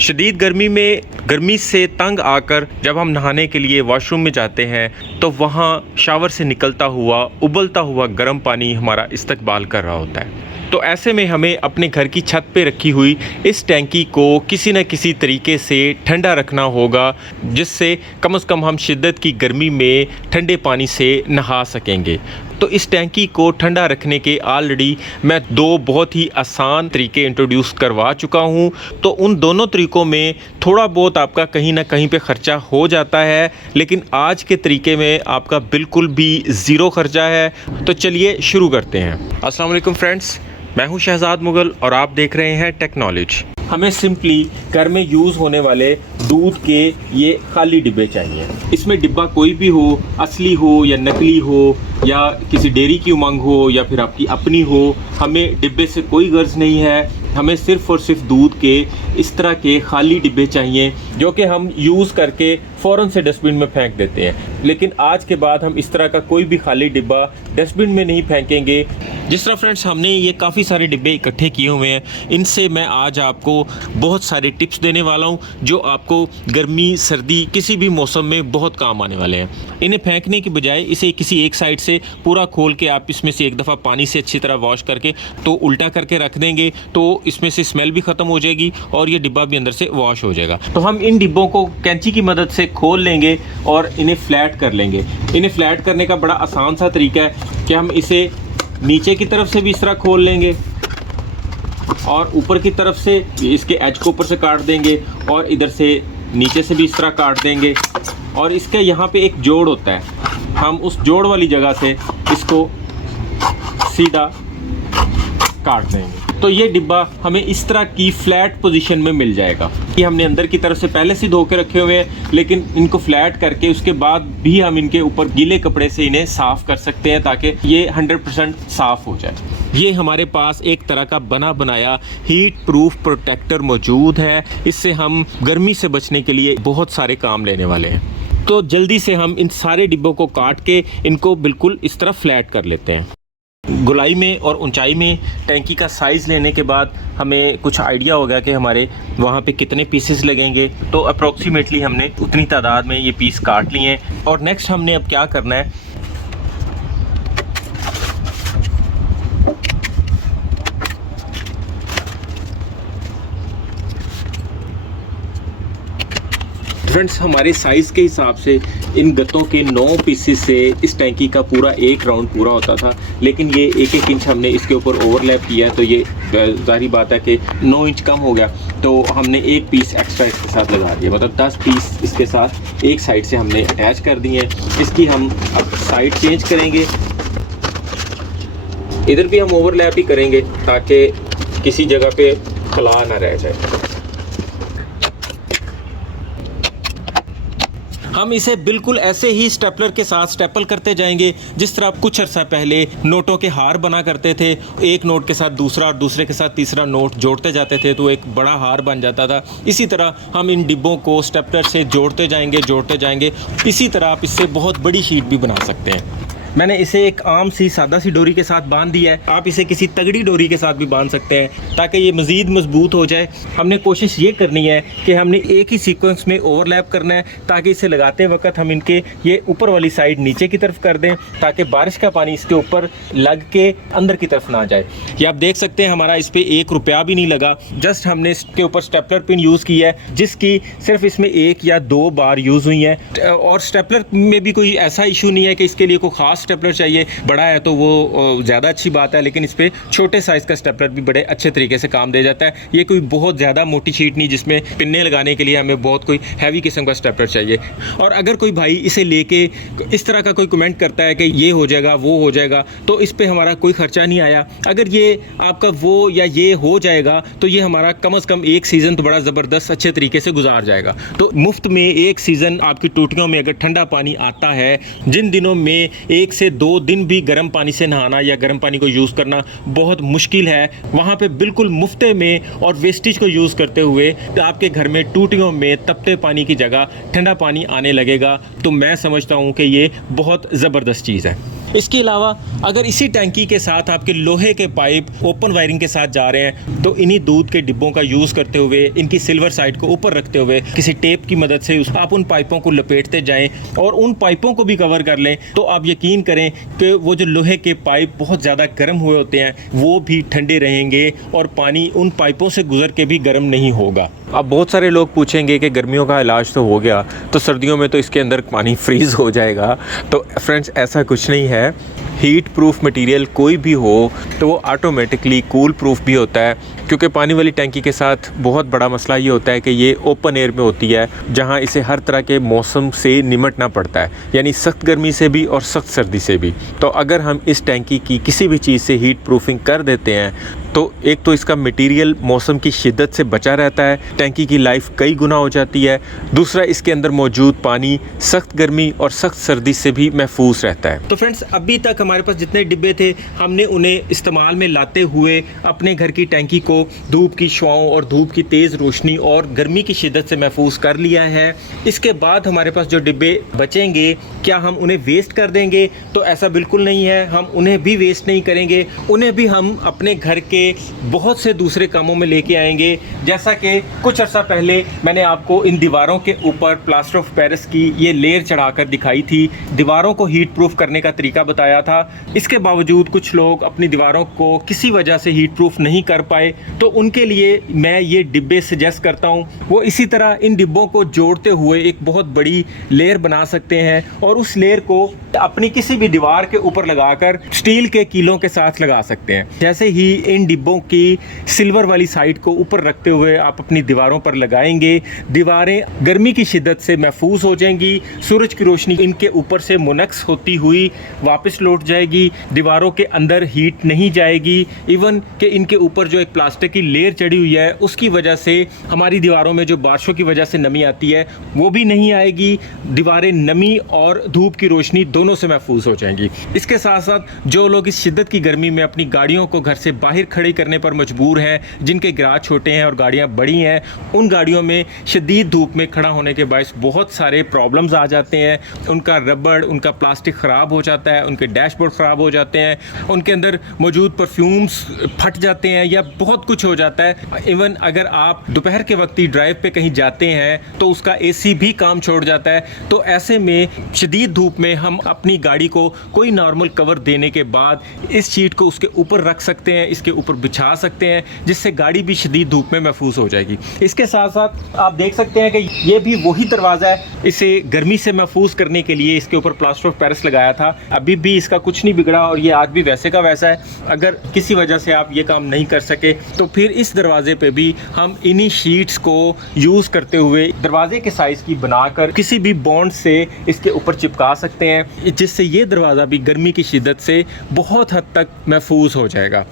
शदीद गर्मी से तंग आकर जब हम नहाने के लिए वॉशरूम में जाते हैं तो वहाँ शावर से निकलता हुआ उबलता हुआ गर्म पानी हमारा इस्तकबाल कर रहा होता है। तो ऐसे में हमें अपने घर की छत पे रखी हुई इस टैंकी को किसी न किसी तरीके से ठंडा रखना होगा, जिससे कम से कम हम शिद्दत की गर्मी में ठंडे पानी से नहा सकेंगे। तो इस टैंकी को ठंडा रखने के ऑलरेडी मैं दो बहुत ही आसान तरीके इंट्रोड्यूस करवा चुका हूँ। तो उन दोनों तरीक़ों में थोड़ा बहुत आपका कहीं ना कहीं पे ख़र्चा हो जाता है, लेकिन आज के तरीके में आपका बिल्कुल भी ज़ीरो ख़र्चा है। तो चलिए शुरू करते हैं। अस्सलाम वालेकुम फ्रेंड्स, मैं हूं शहजाद मुगल और आप देख रहे हैं टेक नॉलेज। हमें सिंपली घर में यूज़ होने वाले दूध के ये खाली डिब्बे चाहिए। इसमें डिब्बा कोई भी हो, असली हो या नकली हो या किसी डेयरी की उमंग हो या फिर आपकी अपनी हो, हमें डिब्बे से कोई गर्ज नहीं है। हमें सिर्फ़ और सिर्फ दूध के इस तरह के खाली डिब्बे चाहिए जो कि हम यूज़ करके फ़ौरन से डस्टबिन में फेंक देते हैं। लेकिन आज के बाद हम इस तरह का कोई भी खाली डिब्बा डस्टबिन में नहीं फेंकेंगे। जिस तरह फ्रेंड्स हमने ये काफ़ी सारे डिब्बे इकट्ठे किए हुए हैं, इनसे मैं आज आपको बहुत सारे टिप्स देने वाला हूँ जो आपको गर्मी सर्दी किसी भी मौसम में बहुत काम आने वाले हैं। इन्हें फेंकने की बजाय इसे किसी एक साइड से पूरा खोल के आप इसमें से एक दफ़ा पानी से अच्छी तरह वॉश करके तो उल्टा करके रख देंगे, तो इसमें से स्मेल भी ख़त्म हो जाएगी और ये डिब्बा भी अंदर से वॉश हो जाएगा। तो हम इन डिब्बों को कैंची की मदद से खोल लेंगे और इन्हें फ्लैट कर लेंगे। इन्हें फ्लैट करने का बड़ा आसान सा तरीका है कि हम इसे नीचे की तरफ से भी इस तरह खोल लेंगे और ऊपर की तरफ से इसके एज को ऊपर से काट देंगे और इधर से नीचे से भी इस तरह काट देंगे। और इसके यहाँ पे एक जोड़ होता है, हम उस जोड़ वाली जगह से इसको सीधा काट देंगे। तो ये डिब्बा हमें इस तरह की फ्लैट पोजीशन में मिल जाएगा। ये हमने अंदर की तरफ से पहले से धो के रखे हुए हैं, लेकिन इनको फ्लैट करके उसके बाद भी हम इनके ऊपर गीले कपड़े से इन्हें साफ़ कर सकते हैं ताकि ये 100% साफ़ हो जाए। ये हमारे पास एक तरह का बना बनाया हीट प्रूफ प्रोटेक्टर मौजूद है। इससे हम गर्मी से बचने के लिए बहुत सारे काम लेने वाले हैं। तो जल्दी से हम इन सारे डिब्बों को काट के इनको बिल्कुल इस तरह फ्लैट कर लेते हैं। गुलाई में और ऊंचाई में टैंकी का साइज़ लेने के बाद हमें कुछ आइडिया हो गया कि हमारे वहाँ पे कितने पीसेस लगेंगे। तो अप्रॉक्सीमेटली हमने उतनी तादाद में ये पीस काट लिए हैं। और नेक्स्ट हमने अब क्या करना है, फ्रेंड्स हमारे साइज़ के हिसाब से इन गत्तों के 9 पीसेस से इस टैंकी का पूरा एक राउंड पूरा होता था, लेकिन ये 1-1 इंच हमने इसके ऊपर ओवरलैप किया, तो ये जाहिर बात है कि 9 इंच कम हो गया। तो हमने एक पीस एक्स्ट्रा इसके साथ लगा दिया, मतलब 10 पीस इसके साथ एक साइड से हमने अटैच कर दिए हैं। इसकी हम अब साइड चेंज करेंगे, इधर भी हम ओवरलैप ही करेंगे ताकि किसी जगह पे खला ना रह जाए। हम इसे बिल्कुल ऐसे ही स्टेपलर के साथ स्टेपल करते जाएंगे जिस तरह आप कुछ अर्सा पहले नोटों के हार बना करते थे। एक नोट के साथ दूसरा और दूसरे के साथ तीसरा नोट जोड़ते जाते थे तो एक बड़ा हार बन जाता था। इसी तरह हम इन डिब्बों को स्टेपलर से जोड़ते जाएंगे। इसी तरह आप इससे बहुत बड़ी शीट भी बना सकते हैं। मैंने इसे एक आम सी सादा सी डोरी के साथ बांध दिया है। आप इसे किसी तगड़ी डोरी के साथ भी बांध सकते हैं ताकि ये मज़ीद मजबूत हो जाए। हमने कोशिश ये करनी है कि हमने एक ही सीक्वेंस में ओवरलैप करना है ताकि इसे लगाते वक्त हम इनके ये ऊपर वाली साइड नीचे की तरफ कर दें ताकि बारिश का पानी इसके ऊपर लग के अंदर की तरफ ना जाए। ये आप देख सकते हैं हमारा इस पर 1 रुपया भी नहीं लगा। जस्ट हमने इसके ऊपर स्टेपलर पिन यूज़ की है जिसकी सिर्फ इसमें 1 या 2 बार यूज़ हुई है। और स्टेपलर में भी कोई ऐसा इशू नहीं है कि इसके लिए कोई ख़ास स्टेपलर चाहिए। बड़ा है तो वो ज़्यादा अच्छी बात है, लेकिन इस पर छोटे साइज़ का स्टेपलर भी बड़े अच्छे तरीके से काम दे जाता है। ये कोई बहुत ज़्यादा मोटी शीट नहीं जिसमें पिन्ने लगाने के लिए हमें बहुत कोई हैवी किस्म का स्टेपलर चाहिए। और अगर कोई भाई इसे लेके इस तरह का कोई कमेंट करता है कि ये हो जाएगा वो हो जाएगा, तो इस पर हमारा कोई ख़र्चा नहीं आया। अगर ये आपका वो या ये हो जाएगा तो ये हमारा कम से कम एक सीज़न तो बड़ा ज़बरदस्त अच्छे तरीके से गुजार जाएगा। तो मुफ्त में एक सीज़न आपकी टूटियों में अगर ठंडा पानी आता है, जिन दिनों में 1 से 2 दिन भी गर्म पानी से नहाना या गर्म पानी को यूज़ करना बहुत मुश्किल है, वहाँ पे बिल्कुल मुफ्ते में और वेस्टेज को यूज़ करते हुए आपके घर में टूटियों में तपते पानी की जगह ठंडा पानी आने लगेगा। तो मैं समझता हूँ कि ये बहुत ज़बरदस्त चीज़ है। इसके अलावा अगर इसी टैंकी के साथ आपके लोहे के पाइप ओपन वायरिंग के साथ जा रहे हैं तो इन्हीं दूध के डिब्बों का यूज़ करते हुए इनकी सिल्वर साइड को ऊपर रखते हुए किसी टेप की मदद से आप उन पाइपों को लपेटते जाएं और उन पाइपों को भी कवर कर लें, तो आप यकीन करें कि वो जो लोहे के पाइप बहुत ज़्यादा गर्म हुए होते हैं वो भी ठंडे रहेंगे और पानी उन पाइपों से गुजर के भी गर्म नहीं होगा। अब बहुत सारे लोग पूछेंगे कि गर्मियों का इलाज तो हो गया, तो सर्दियों में तो इसके अंदर पानी फ्रीज़ हो जाएगा। तो फ्रेंड्स ऐसा कुछ नहीं है। हीट प्रूफ मटेरियल कोई भी हो तो वो ऑटोमेटिकली कूल प्रूफ भी होता है, क्योंकि पानी वाली टैंकी के साथ बहुत बड़ा मसला ये होता है कि ये ओपन एयर में होती है जहाँ इसे हर तरह के मौसम से निमटना पड़ता है, यानी सख्त गर्मी से भी और सख्त सर्दी से भी। तो अगर हम इस टैंकी की किसी भी चीज़ से हीट प्रूफिंग कर देते हैं तो एक तो इसका मटेरियल मौसम की शिद्दत से बचा रहता है, टैंकी की लाइफ कई गुना हो जाती है। दूसरा, इसके अंदर मौजूद पानी सख्त गर्मी और सख्त सर्दी से भी महफूज रहता है। तो फ्रेंड्स अभी तक हमारे पास जितने डिब्बे थे हमने उन्हें इस्तेमाल में लाते हुए अपने घर की टैंकी को धूप की छांव और धूप की तेज़ रोशनी और गर्मी की शिद्दत से महफूज कर लिया है। इसके बाद हमारे पास जो डिब्बे बचेंगे क्या हम उन्हें वेस्ट कर देंगे? तो ऐसा बिल्कुल नहीं है, हम उन्हें भी वेस्ट नहीं करेंगे, उन्हें भी हम अपने घर के बहुत से दूसरे कामों में लेके आएंगे। जैसा कि कुछ अर्सा पहले मैंने आपको इन दीवारों के ऊपर प्लास्टर ऑफ पेरिस की ये लेयर चढ़ाकर दिखाई थी, दीवारों को हीट प्रूफ करने का तरीका बताया था। इसके बावजूद कुछ लोग अपनी दीवारों को किसी वजह से हीट प्रूफ नहीं कर पाए, तो उनके लिए मैं ये डिब्बे सजेस्ट करता हूँ। वो इसी तरह इन डिब्बों को जोड़ते हुए एक बहुत बड़ी लेयर बना सकते हैं और उस लेयर को अपनी किसी भी दीवार के ऊपर लगाकर स्टील के कीलों के साथ लगा सकते हैं। जैसे ही इन डिब्बों की सिल्वर वाली साइड को ऊपर रखते हुए आप अपनी दीवारों पर लगाएंगे, दीवारें गर्मी की शिद्दत से महफूज हो जाएंगी, सूरज की रोशनी इनके ऊपर से मुनक्स होती हुई वापस लौट जाएगी, दीवारों के अंदर हीट नहीं जाएगी। इवन कि इनके ऊपर जो एक प्लास्टिक की लेयर चढ़ी हुई है उसकी वजह से हमारी दीवारों में जो बारिशों की वजह से नमी आती है वो भी नहीं आएगी, दीवारें नमी और धूप की रोशनी दोनों से महफूज हो जाएंगी। इसके साथ साथ जो लोग इस शिद्दत की गर्मी में अपनी गाड़ियों को घर से बाहर खड़ी करने पर मजबूर हैं, जिनके गैराज छोटे हैं और गाड़ियां बड़ी हैं, उन गाड़ियों में शदीद धूप में खड़ा होने के बायस बहुत सारे प्रॉब्लम्स आ जाते हैं। उनका रबड़, उनका प्लास्टिक ख़राब हो जाता है, उनके डैशबोर्ड ख़राब हो जाते हैं, उनके अंदर मौजूद परफ्यूम्स फट जाते हैं या बहुत कुछ हो जाता है। इवन अगर आप दोपहर के वक्त ही ड्राइव पे कहीं जाते हैं तो उसका एसी भी काम छोड़ जाता है। तो ऐसे में शदीद धूप में हम अपनी गाड़ी को कोई नॉर्मल कवर देने के बाद इस शीट को उसके ऊपर रख सकते हैं, इसके ऊपर बिछा सकते हैं, जिससे गाड़ी भी शदीद धूप में महफूज हो जाएगी। इसके साथ साथ आप देख सकते हैं कि ये भी वही दरवाज़ा है, इसे गर्मी से महफूज करने के लिए इसके ऊपर प्लास्टर ऑफ पेरिस लगाया था। अभी भी इसका कुछ नहीं बिगड़ा और ये आज भी वैसे का वैसा है। अगर किसी वजह से आप ये काम नहीं कर सके तो फिर इस दरवाजे पे भी हम इन्हीं शीट्स को यूज़ करते हुए दरवाजे के साइज़ की बनाकर किसी भी बॉन्ड से इसके ऊपर चिपका सकते हैं, जिससे ये दरवाज़ा भी गर्मी की शिद्दत से बहुत हद तक महफूज हो जाएगा।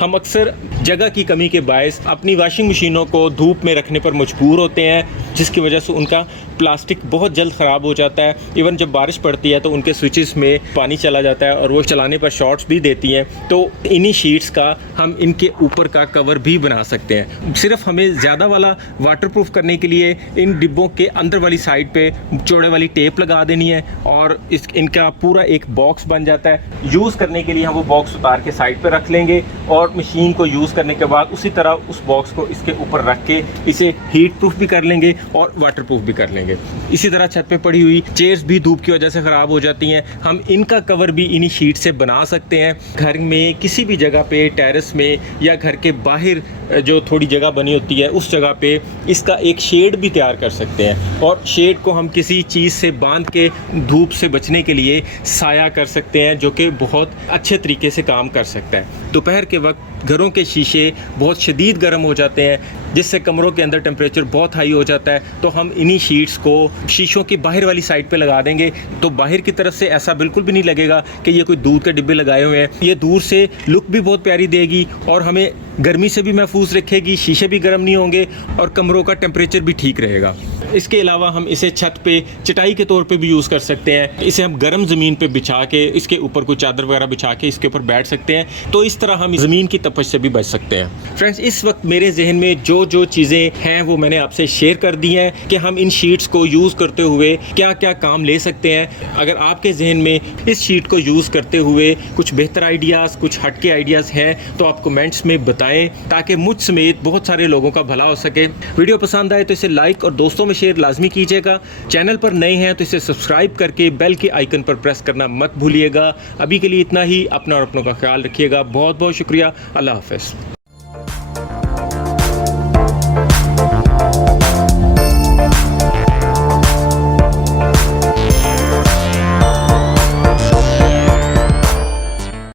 हम अक्सर जगह की कमी के बायस अपनी वॉशिंग मशीनों को धूप में रखने पर मजबूर होते हैं, जिसकी वजह से उनका प्लास्टिक बहुत जल्द ख़राब हो जाता है। इवन जब बारिश पड़ती है तो उनके स्विचेस में पानी चला जाता है और वो चलाने पर शॉर्ट्स भी देती हैं। तो इन्हीं शीट्स का हम इनके ऊपर का कवर भी बना सकते हैं। सिर्फ हमें ज़्यादा वाला वाटरप्रूफ करने के लिए इन डिब्बों के अंदर वाली साइड पे चौड़े वाली टेप लगा देनी है और इनका पूरा एक बॉक्स बन जाता है। यूज़ करने के लिए हम वो बॉक्स उतार के साइड पर रख लेंगे और मशीन को यूज़ करने के बाद उसी तरह उस बॉक्स को इसके ऊपर रख के इसे हीट प्रूफ भी कर लेंगे और वाटर प्रूफ भी कर लेंगे। इसी तरह छत पे पड़ी हुई चेयर्स भी धूप की वजह से ख़राब हो जाती हैं, हम इनका कवर भी इन्हीं शीट से बना सकते हैं। घर में किसी भी जगह पे, टेरेस में या घर के बाहर जो थोड़ी जगह बनी होती है उस जगह पे इसका एक शेड भी तैयार कर सकते हैं और शेड को हम किसी चीज़ से बांध के धूप से बचने के लिए साया कर सकते हैं, जो कि बहुत अच्छे तरीके से काम कर सकता है। दोपहर के वक्त घरों के शीशे बहुत शदीद गर्म हो जाते हैं, जिससे कमरों के अंदर टेम्परेचर बहुत हाई हो जाता है। तो हम इन्हीं शीट्स को शीशों की बाहर वाली साइड पे लगा देंगे, तो बाहर की तरफ से ऐसा बिल्कुल भी नहीं लगेगा कि ये कोई दूध के डिब्बे लगाए हुए हैं। ये दूर से लुक भी बहुत प्यारी देगी और हमें गर्मी से भी महफूज रखेगी, शीशे भी गर्म नहीं होंगे और कमरों का टेम्परेचर भी ठीक रहेगा। इसके अलावा हम इसे छत पे चटाई के तौर पे भी यूज़ कर सकते हैं। इसे हम गर्म ज़मीन पे बिछा के इसके ऊपर कोई चादर वगैरह बिछा के इसके ऊपर बैठ सकते हैं। तो इस तरह हम ज़मीन की तपश से भी बच सकते हैं। फ्रेंड्स, इस वक्त मेरे जहन में जो जो चीज़ें हैं वो मैंने आपसे शेयर कर दी हैं कि हम इन शीट्स को यूज़ करते हुए क्या क्या काम ले सकते हैं। अगर आपके जहन में इस शीट को यूज़ करते हुए कुछ बेहतर आइडियाज़, कुछ हटके आइडियाज़ हैं तो आप कमेंट्स में बताएं, ताकि मुझ समेत बहुत सारे लोगों का भला हो सके। वीडियो पसंद आए तो इसे लाइक और दोस्तों में शेयर लाजमी कीजिएगा। चैनल पर नए हैं तो इसे सब्सक्राइब करके बेल के आइकन पर प्रेस करना मत भूलिएगा। अभी के लिए इतना ही। अपना और अपनों का ख्याल रखिएगा। बहुत बहुत शुक्रिया। अल्लाह हाफ़िज़।